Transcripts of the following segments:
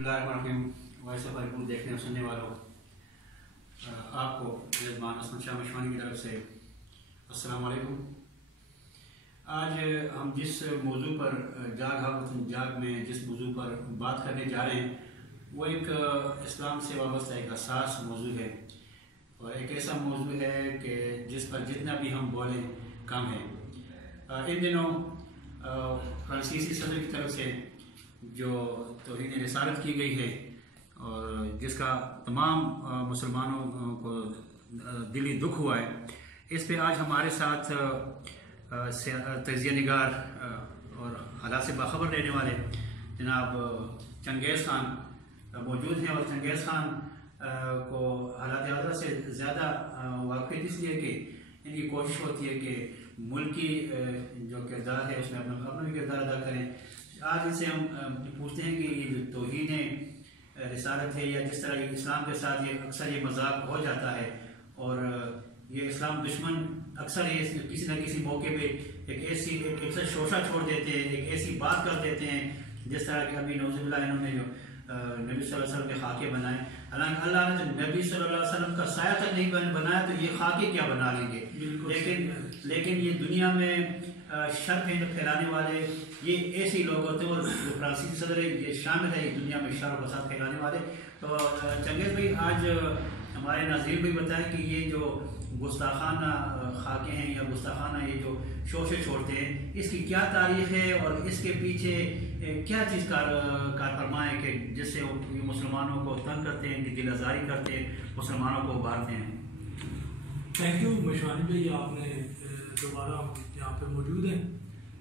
बिस्मिल्लाहिर्रहमानिर्रहीम। Voice of अरबू देखने और सुनने वालों, आपको मेज़बान असमत शाह मशवानी की तरफ से अस्सलाम वालेकुम। आज हम जिस मौजू पर जाग में जिस मौजू पर बात करने जा रहे हैं वो एक इस्लाम से वाबस्ता एक हसास मौजू है और एक ऐसा मौजू है कि जिस पर जितना भी हम बोलें कम है। इन दिनों फ्रांसीसी सदर की तरफ से जो तौहीन रिसालत की गई है और जिसका तमाम मुसलमानों को दिली दुख हुआ है, इस पे आज हमारे साथ तजिया निगार और हालात से बाखबर रहने वाले जनाब चंगेज़ खान मौजूद हैं। और चंगेज़ खान को हालात हादरा से ज़्यादा वाक़िफ़ इसलिए कि इनकी कोशिश होती है कि मुल्क की जो किरदार है उसमें अपना भी किरदार अदा करें। आज इनसे हम पूछते हैं कि ये जो तौहीन रिसालत है या जिस तरह इस्लाम के साथ ये अक्सर ये मजाक हो जाता है और ये इस्लाम दुश्मन अक्सर ये किसी न किसी मौके पे एक ऐसा शोशा छोड़ देते हैं, एक ऐसी बात कर देते हैं जिस तरह के अभी नौज़ुबिल्लाह इन्होंने जो नबी सल्लल्लाहु अलैहि वसल्लम के खाके बनाए। हालांकि अल्लाह ने नबी सल्लल्लाहु अलैहि वसल्लम का साया तक नहीं बनाया तो ये खाके क्या बना लेंगे। लेकिन ये दुनिया में शर फैलाने वाले ये ऐसे ही लोग होते हैं और जो फ्रांसीसी सदर है ये शामिल है दुनिया में शर और फसाद फैलाने वाले। तो चंगेज़ भाई, आज हमारे नाज़रीन भी बताएं कि ये जो गुस्ताखाना खाके हैं या गुस्ताखाना ये जो शोशे छोड़ते हैं, इसकी क्या तारीख है और इसके पीछे क्या चीज़ कारफरमा है कि जिससे ये मुसलमानों को तंग करते हैं, इनकी दिल आज़ारी करते हैं, मुसलमानों को उभारते हैं। थैंक यू मशवानी भाई, आपने दोबारा यहाँ पे मौजूद हैं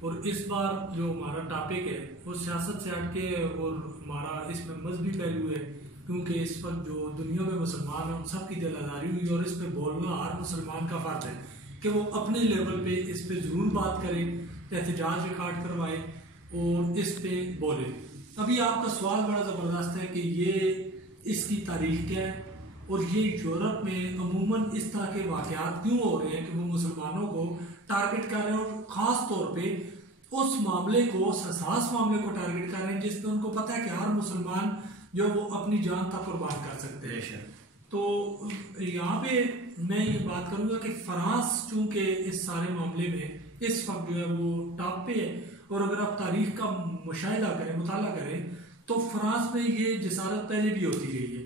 और इस बार जो हमारा टॉपिक है वो सियासत से हट के और हमारा इसमें मजहबी पहलू है, क्योंकि इस वक्त जो दुनिया में मुसलमान हैं उन सब की दिल आज़ारी हुई और इस पे बोलना हर मुसलमान का फ़र्ज है कि वो अपने लेवल पे इस पे ज़रूर बात करे, एहतजाज रिकॉर्ड करवाए और इस पे बोले। अभी आपका सवाल बड़ा ज़बरदस्त है कि ये इसकी तारीख क्या है और ये यूरोप में अमूमन इस तरह के वाक़यात क्यों हो रहे हैं कि वो मुसलमानों को टारगेट कर रहे हैं और ख़ास तौर पे उस मामले को, उस हसास मामले को टारगेट कर रहे हैं जिसमें उनको पता है कि हर मुसलमान जो वो अपनी जान तक कुर्बान कर सकते हैं। तो यहाँ पे मैं ये बात करूँगा कि फ्रांस चूँकि इस सारे मामले में इस वक्त जो है वो टॉप पे है और अगर आप तारीख का मुशाहिदा करें, मुताला करें तो फ्रांस में ये जसारत पहले भी होती रही है।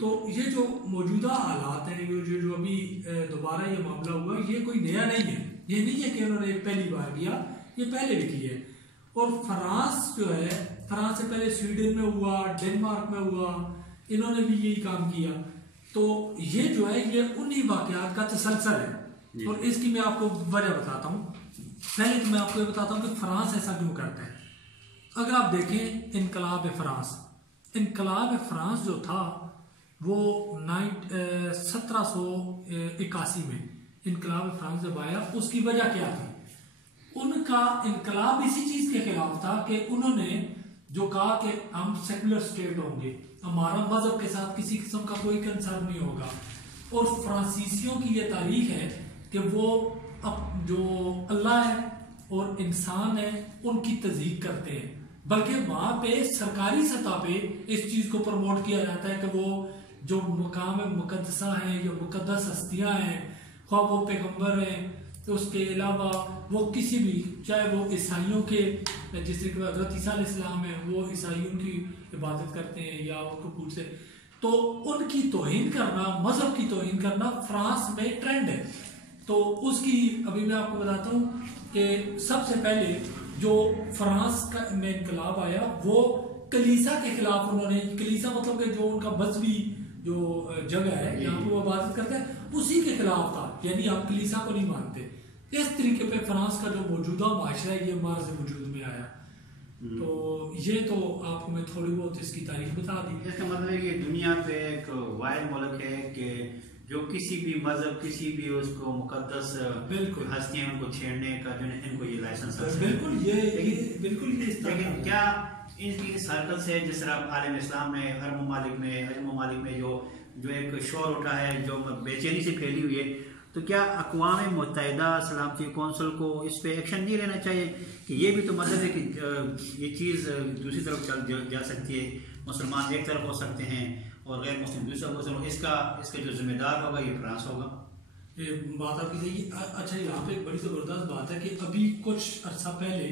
तो ये जो मौजूदा हालात हैं, जो अभी दोबारा ये मामला हुआ, ये कोई नया नहीं है। ये नहीं है कि उन्होंने पहली बार किया, ये पहले भी की है। और फ्रांस जो है, फ्रांस से पहले स्वीडन में हुआ, डेनमार्क में हुआ, इन्होंने भी यही काम किया। तो ये जो है ये उन्हीं वाक़यात का तसलसल है और इसकी मैं आपको वजह बताता हूँ। पहले तो मैं आपको ये बताता हूँ कि फ्रांस ऐसा क्यों करता है। अगर आप देखें इनकलाब फ्रांस जो था वो 1781 में इनकलाब फ्रांस जब आया, उसकी वजह क्या थी? उनका इनकलाब इसी चीज के खिलाफ था कि उन्होंने जो कहा कि हम सेकुलर स्टेट होंगे, हमारा मजहब के साथ किसी किस्म का कोई कंसर्न नहीं होगा। और फ्रांसीसियों की ये तारीख है कि वो अब जो अल्लाह है और इंसान है उनकी तज़हीक करते हैं, बल्कि वहां पे सरकारी सतह पे इस चीज को प्रमोट किया जाता है कि वो जो मकाम मुकद्दसा है, जो मुकद्दस हस्तियां हैं, ख्वाह वो पैगम्बर हैं, तो उसके अलावा वो किसी भी, चाहे वो ईसाइयों के जैसे कि हज़रत ईसा अलैहिस्सलाम है, वो ईसाइयों की इबादत करते हैं या उनको पूछते हैं, तो उनकी तौहीन करना, मजहब की तौहीन करना फ्रांस में ट्रेंड है। तो उसकी अभी मैं आपको बताता हूँ कि सबसे पहले जो फ्रांस का में इनकलाब आया वो कलीसा के खिलाफ, उन्होंने कलीसा मतलब कि जो उनका मजहबी जो जगह है यहाँ पे वो इबादत करते हैं, उसी के खिलाफ था। यानी आप कलीसा को नहीं मानते। इस तरीके पे फ्रांस का जो मौजूदा माशरा है ये मार्ज वजूद में आया। तो ये तो आपको मैं थोड़ी बहुत इसकी तारीख बता दी। इसका मतलब है कि दुनिया पे एक वाहिद मुल्क है कि जो किसी भी मजहब, किसी भी उसको मुकद्दस बिल्कुल हस्तियां उनको छेड़ने का जो इनको ये लाइसेंस है। बिल्कुल लेकिन क्या इनकी इस हरकत से जिस तरह आलम इस्लाम में हर ममालिक में जो एक शोर उठा है, जो बेचैनी से फैली हुई है, तो क्या अक़वाम मुत्तहिदा सलामती कौंसिल को इस पे एक्शन नहीं लेना चाहिए कि ये भी तो मतलब है कि ये चीज़ दूसरी तरफ चल जा सकती है। मुसलमान एक तरफ हो सकते हैं और गैर मुस्लिम दूसरा हो सकते हैं। इसका जो जिम्मेदार होगा ये फ्रांस होगा। ये बात आपकी सही। अच्छा, यहाँ पे एक बड़ी ज़बरदस्त बात है कि अभी कुछ अर्सा पहले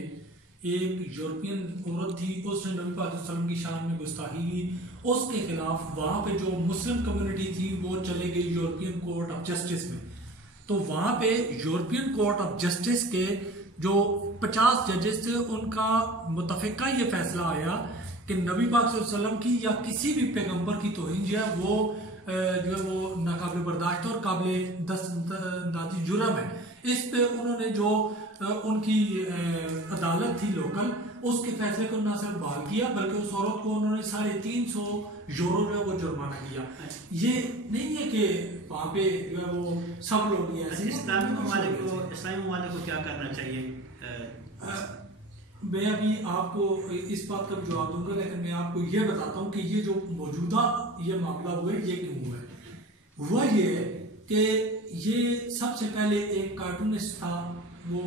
एक यूरोपियन औरत थी, उसने नबी पाक सल्लल्लाहु अलैहि वसल्लम की शान में गुस्ताखी की। उसके खिलाफ वहाँ पे जो मुस्लिम कम्युनिटी थी वो चले गई यूरोपियन कोर्ट ऑफ जस्टिस में। तो वहाँ पे यूरोपियन कोर्ट ऑफ जस्टिस के जो 50 जजेस थे उनका मुतफ़िका ये फैसला आया कि नबी पाक सल्लल्लाहु अलैहि वसल्लम की या किसी भी पैगंबर की तौहीन जो है वो नाकाबिल बर्दाश्त और काबिल दस्तंदाजी जुर्म है। इस पे उन्होंने जो उनकी अदालत थी लोकल, उसके फैसले को ना सिर्फ बहाल किया बल्कि उस औरत को उन्होंने 350 यूरो जो है वो जुर्माना किया। ये नहीं है कि वहाँ पे जो है वो सब लोग ही ऐसे। इस्लामी ममालिक को क्या करना चाहिए? मैं अभी आपको इस बात का भी जवाब दूंगा, लेकिन मैं आपको ये बताता हूँ कि ये जो मौजूदा ये मामला हुआ है ये क्यों हुआ है। हुआ ये कि ये सबसे पहले एक कार्टूनिस्ट था, वो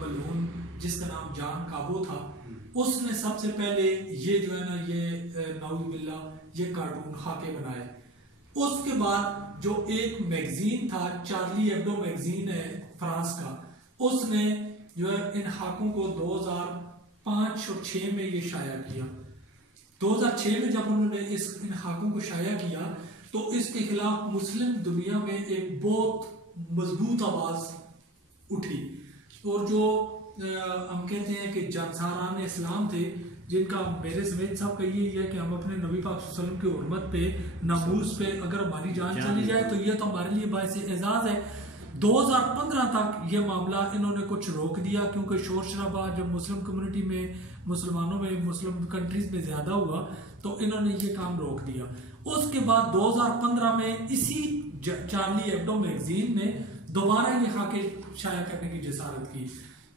मलून जिसका नाम जान काबो था, उसने सबसे पहले ये जो है ना ये नाउजुबिल्ला ये कार्टून खाके बनाए। उसके बाद जो एक मैगजीन था, चार्ली एब्डो मैगजीन है फ्रांस का, उसने जो है इन खाकों को 2005 और 6 में ये शाया किया। 2006 में जब उन्होंने इन खाकों को शाया किया तो इसके खिलाफ मुस्लिम दुनिया में एक बहुत मजबूत आवाज उठी। और जो हम कहते हैं कि जानसारान इस्लाम थे, जिनका मेरे समेत साहब का यही है कि हम अपने नबी पाक सल्लल्लाहु अलैहि वसल्लम की हुर्मत पे, नामूस पे अगर हमारी जान चली जाए तो ये तो हमारे लिए बाइस एजाज है। 2015 तक ये मामला इन्होंने कुछ रोक दिया क्योंकि शोर शराबा जब मुस्लिम कम्युनिटी में, मुसलमानों में, मुस्लिम कंट्रीज में ज़्यादा हुआ तो इन्होंने ये काम रोक दिया। उसके बाद 2015 में इसी चार्ली एब्डो मैगजीन ने दोबारा ये खाके शाया करने की जसारत की,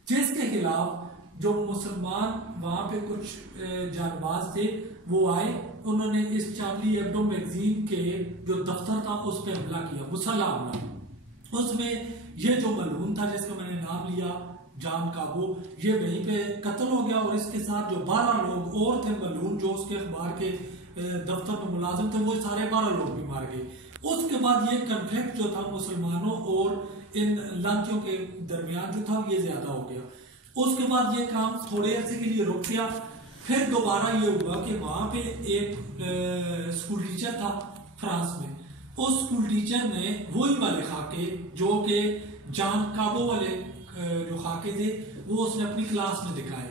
जिसके खिलाफ जो मुसलमान वहाँ पे कुछ जानबाज थे वो आए, उन्होंने इस चार्ली एब्डो मैगजीन के जो दफ्तर था उस पर हमला किया, मुसल्लह हमला। उसमें ये जो मलून था जिसका मैंने नाम लिया जान काबू, ये वहीं पे कत्ल हो गया और इसके साथ जो 12 लोग और थे मलून जो उसके अखबार के दफ्तर में मुलाजिम थे, वो सारे 12 लोग भी मार गए। उसके बाद ये कन्फ्लिक्ट जो था मुसलमानों और इन लांचियों के दरमियान जो था ये ज्यादा हो गया। उसके बाद ये काम थोड़े अर्से के लिए रुक गया। फिर दोबारा ये हुआ कि वहां पे एक स्कूल टीचर था फ्रांस में, उस स्कूल टीचर ने वही वाले खाके जो कि जान काबो वाले जो खाके थे वो उसने अपनी क्लास में दिखाए।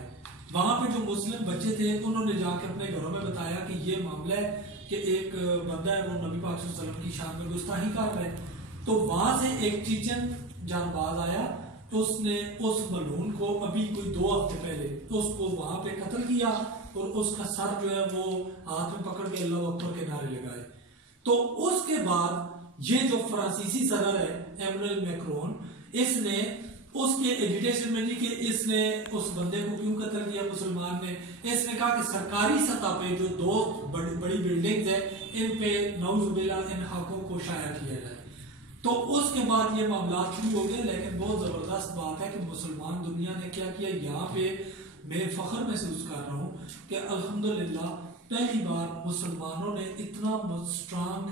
वहां पे जो मुस्लिम बच्चे थे उन्होंने जाकर अपने घरों में बताया कि ये मामला है कि एक बंदा है वो नबी पाक सल्लल्लाहु अलैहि वसल्लम की शान में गुस्ताखी कर रहा है। तो वहां से एक चीचन जानबाज आया तो उसने उस मलून को अभी कोई 2 हफ्ते पहले तो उसको वहां पे कत्ल किया और उसका सर जो है वो हाथ में पकड़ के अल्लाह अकबर के नारे लगाए। तो उसके बाद ये जो फ्रांसीसी सदर है एमनुएल मैक्रोन, इसने उसके एजुटेशन में नहीं कि इसने उस बंदे को क्यों कत्ल किया मुसलमान ने, इसने कहा कि सरकारी सतह पे जो 2 बड़ी बिल्डिंग्स है इन पे नाउजुबिल्लाह इन हकों को शाया किया जाए। तो उसके बाद ये मामला शुरू हो गए। लेकिन बहुत जबरदस्त बात है कि मुसलमान दुनिया ने क्या किया, यहाँ पे मैं फख्र महसूस कर रहा हूँ कि अल्हम्दुलिल्लाह पहली बार मुसलमानों ने इतना स्ट्रांग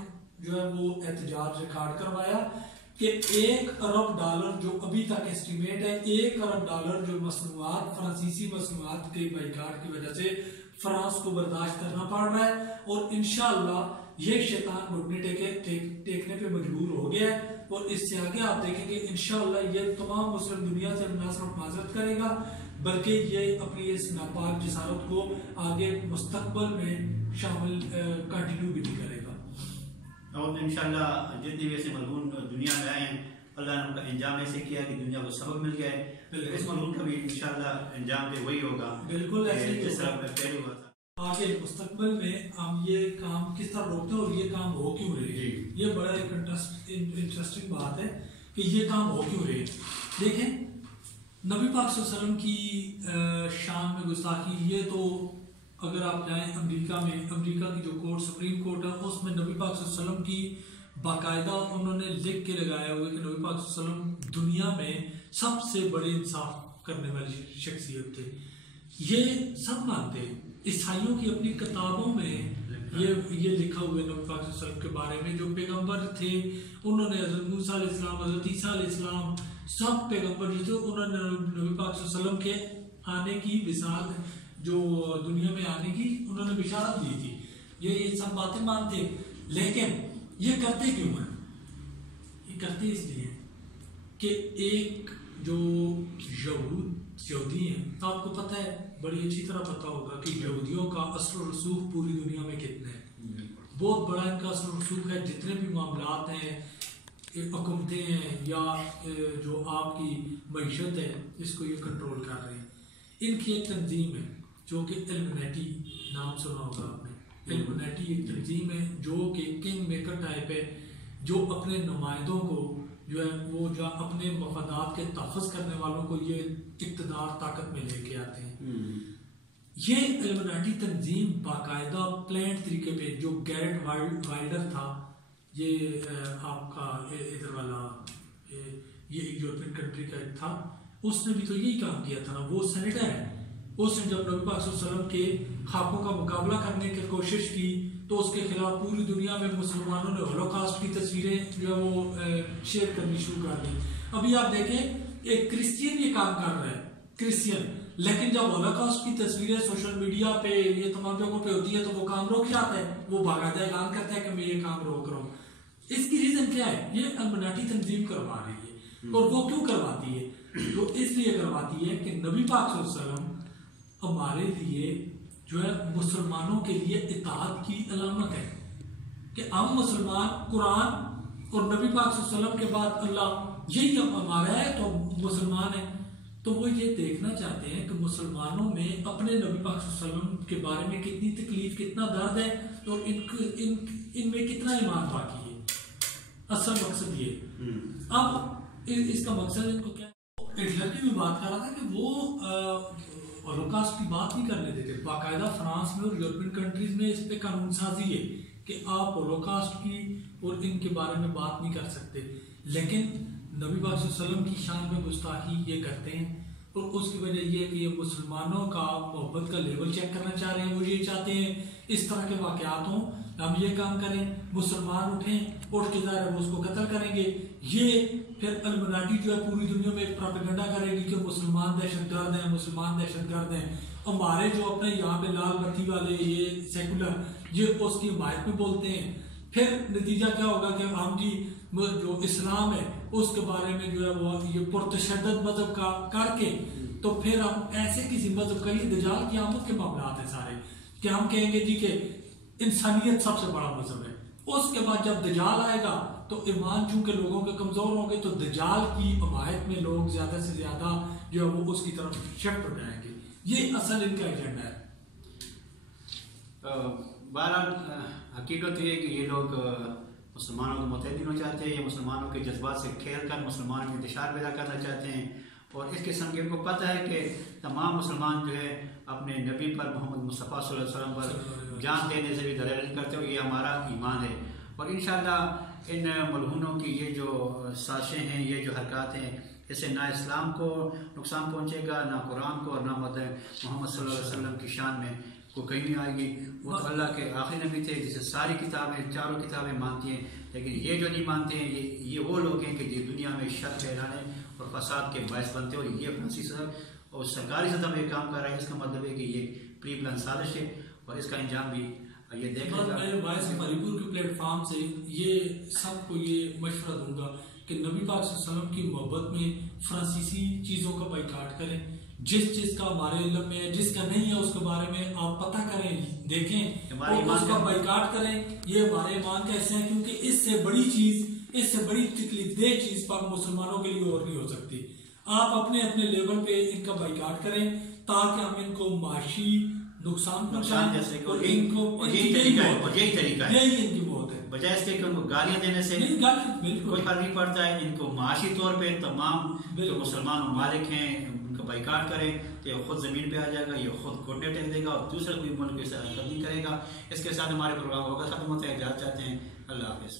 जो है वो एहतजाज रिकॉर्ड करवाया कि $1 अरब जो अभी तक एस्टिमेट है, $1 अरब जो मसनूआत फ्रांसीसी मसनूआत के बाइकाट की वजह से फ्रांस को बर्दाश्त करना पड़ रहा है। और इंशाअल्लाह ये शैतान घुटने टेकने पे मजबूर हो गया है और इससे आगे आप देखेंगे इंशाअल्लाह ये तमाम मुस्लिम दुनिया से न सिर्फ माजरत करेगा बल्कि ये अपनी इस नापाक जसारत को आगे मुस्तकबल में शामिल कंटिन्यू भी करेगा। और इंशाअल्लाह जितने भी ऐसे मलून दुनिया में आए हैं अल्लाह ने उनका इंजाम ऐसे किया कि दुनिया को सबक मिल गया है। इस मलून का भी इंशाअल्लाह इंजाम वही होगा, बिल्कुल ऐसे जिस तरह पहले हुआ था। आगे मुस्तकबल में हम ये काम किस तरह रोकते हैं और ये काम हो क्यों रहे, ये बड़ा एक इंटरेस्टिंग बात है कि ये काम हो क्यों रहे। देखें नबी पाक सल्लल्लाहु अलैहि वसल्लम की शान में गुस्ताखी, ये तो अगर आप जाएं अमेरिका में, अमेरिका की जो कोर्ट सुप्रीम कोर्ट है उसमें नबी पाक सल्लल्लाहु अलैहि वसल्लम की बाकायदा उन्होंने लिख के लगाया हुआ कि नबी पाक सल्लल्लाहु अलैहि वसल्लम दुनिया में सबसे बड़े इंसाफ करने वाली शख्सियत थे। ये सब मानते हैं ईसाइयों की अपनी किताबों में ये लिखा हुआ है नबी पाक सल्लल्लाहु अलैहि वसल्लम के बारे में। जो पैगंबर थे उन्होंने हज़रत मूसा अलैहिस्सलाम, हज़रत ईसा अलैहिस्सलाम, सब पैगंबर जो थे उन्होंने नबी पाक सल्लल्लाहु अलैहि वसल्लम के आने की विसाल, जो दुनिया में आने की उन्होंने बिशारत दी थी। ये सब बातें मानते, लेकिन ये करते क्यों हैं? ये करते इसलिए कि एक जो यहूदी हैं, तो आपको पता है, बड़ी अच्छी तरह पता होगा कि यहूदियों का असर रसूख पूरी दुनिया में कितना है। बहुत बड़ा इनका असर रसूख है। जितने भी मामलात हैं, हुकूमतें हैं या जो आपकी मईशत है, इसको ये कंट्रोल कर रहे हैं। इनकी एक तंजीम है जो कि इल्यूमिनेटी, नाम सुना होगा आपने। इल्यूमिनेटी एक तंजीम है जो कि किंग मेकर टाइप है, जो अपने नुमाइंदों को जो है वो जो अपने मफादात के तहफ़्फ़ुज़ करने वालों को ये इक़्तिदार ताकत में लेके आते हैं। ये इल्यूमिनेटी तंजीम बाकायदा प्लान तरीके पे, जो गैरेट वाइल्डर था, ये आपका इधर वाला ये यूरोपियन कंट्री का एक था, उसने भी तो यही काम किया था ना। वो सेनेटर है, उसने जब नबी पाक सल्लल्लाहु अलैहि वसल्लम के खाकों का मुकाबला करने की कोशिश की तो उसके खिलाफ पूरी दुनिया में मुसलमानों ने होलोकॉस्ट की तस्वीरें जो है वो शेयर करनी शुरू कर दी। अभी आप देखें, एक क्रिश्चियन ये काम कर रहा है, क्रिश्चियन, लेकिन जब होलोकॉस्ट की तस्वीरें सोशल मीडिया पे ये तमाम जगहों पे होती है तो वो काम रोक जाता है, वो बाकायदा ऐलान करता है कि मैं ये काम रोक रहा हूँ। इसकी रीजन क्या है? ये इल्यूमिनेटी तंजीम करवा रही है। और वो क्यों करवाती है? तो इसलिए करवाती है कि नबी पाक सल्लल्लाहु अलैहि वसल्लम हमारे लिए जो है मुसलमानों के लिए इताअत की अलामत है कि हम मुसलमान, कुरान और नबी पाक सल्लल्लाहु अलैहि वसल्लम के बाद अल्लाह यही हमारा है तो मुसलमान है। तो वो ये देखना चाहते हैं कि मुसलमानों में अपने नबी पाक सल्लल्लाहु अलैहि वसल्लम के बारे में कितनी तकलीफ, कितना दर्द है और इनमें कितना ईमान बाकी है। असल मकसद ये। अब इसका मकसद इनको क्या? हिटलर की भी बात कर रहा था कि वो होलोकॉस्ट की बात नहीं करने देते। बाकायदा फ्रांस में और यूरोपियन कंट्रीज में इस पे कानून साजी है कि आप होलोकॉस्ट की और इनके बारे में बात नहीं कर सकते, लेकिन नबी पाक सल्लल्लाहु अलैहि वसल्लम की शान में गुस्ताखी ये करते हैं। और उसकी वजह ये है कि ये मुसलमानों का मोहब्बत का लेवल चेक करना चाह रहे हैं। वो ये चाहते हैं इस तरह के वाक़यात हों, हम ये काम करें, मुसलमान उठें, उठ के ज़ाहिर है वो उसको कत्ल करेंगे। ये फिर इल्यूमिनेटी जो है पूरी दुनिया में एक प्रोपेगेंडा करेगी कि मुसलमान दहशतगर्द हैं, मुसलमान दहशतगर्द हैं। हमारे जो अपने यहाँ पे लाल बत्ती वाले ये सेकुलर, ये उसकी हिमायत में बोलते हैं। फिर नतीजा क्या होगा कि हम जी जो इस्लाम है उसके बारे में जो है वो ये पुरतशद्दद मजहब का करके, तो फिर हम ऐसे किसी मजहब का, ये दजाल की आमद के मामलात है सारे, कि हम कहेंगे जी के इंसानियत सबसे बड़ा मजहब है। उसके बाद जब दजाल आएगा तो ईमान चूंकि लोगों के कमजोर होंगे तो दजाल की हमायत में लोग ज्यादा से ज्यादा जो है वो उसकी तरफ शिफ्ट हो जाएंगे। ये असल इनका एजेंडा है। बहरहाल हकीकत ये है कि ये लोग मुसलमानों को मुतहद होना चाहते हैं, या मुसलमानों के जज्बात से खेल कर मुसलमानों में इंतशार पैदा करना चाहते हैं। और इस किस्म के उनको पता है कि तमाम मुसलमान जो है अपने नबी पर, मोहम्मद मुस्तफ़ा सल्लल्लाहु अलैहि वसल्लम पर जान देने से भी दलेल करते हो, ये हमारा ईमान है। और इंशाअल्लाह इन मलहूनों की ये जो साजिशें हैं, ये जो हरकत हैं, इससे ना इस्लाम को नुकसान पहुँचेगा, ना कुरान को, और ना मोहम्मद सल्लल्लाहु अलैहि वसल्लम की शान में को कहीं नहीं आएगी। वो तो अल्लाह के आखिरी नबी थे जिसे सारी किताबें, चारों किताबें मानती हैं, लेकिन ये जो नहीं मानते हैं, ये वो लोग हैं कि ये दुनिया में शर फैलाने और फसाद के बायस बनते हैं। और ये फ्रांसीसी सदर और सरकारी सतह में काम कर रहा है। इसका मतलब है कि ये प्री प्लान साजिश है और इसका अंजाम भी ये देखा। मैं वॉइस ऑफ मणिपुर के प्लेटफॉर्म से ये सबको ये मशवरा दूंगा कि नबी पाक सल्लल्लाहु अलैहि वसल्लम की मोहब्बत में फ्रांसीसी चीज़ों का बाइकाट करें। जिस चीज का हमारे इल्म में है, जिसका नहीं है उसके बारे में आप पता करें, देखें और उसका बाइकाट करें। ये हमारे ईमान कैसे हैं, क्योंकि इससे बड़ी चीज, इससे बड़ी तकलीफदेह चीज पर मुसलमानों के लिए और नहीं हो सकती। आप अपने अपने लेवल पे इनका बाइकाट करें ताकि हम इनको माशी नुकसान पहुंचाएं। और इनको यही तरीका है, यही इनकी मौत है। बजाय इसके कि उनको गालियां देने से कोई फर्क नहीं पड़ता है। इनको माशी तौर पे तमाम जो मुसलमान ममालिक हैं उनका बाइकाट करें तो ये खुद ज़मीन पे आ जाएगा, ये खुद घुटने टेक देगा और दूसरा कोई मुल्क इसे नहीं करेगा। इसके साथ हमारे प्रोग्राम होगा खत्म होता है। इजाज़त चाहते हैं। अल्लाह हाफ़िज़।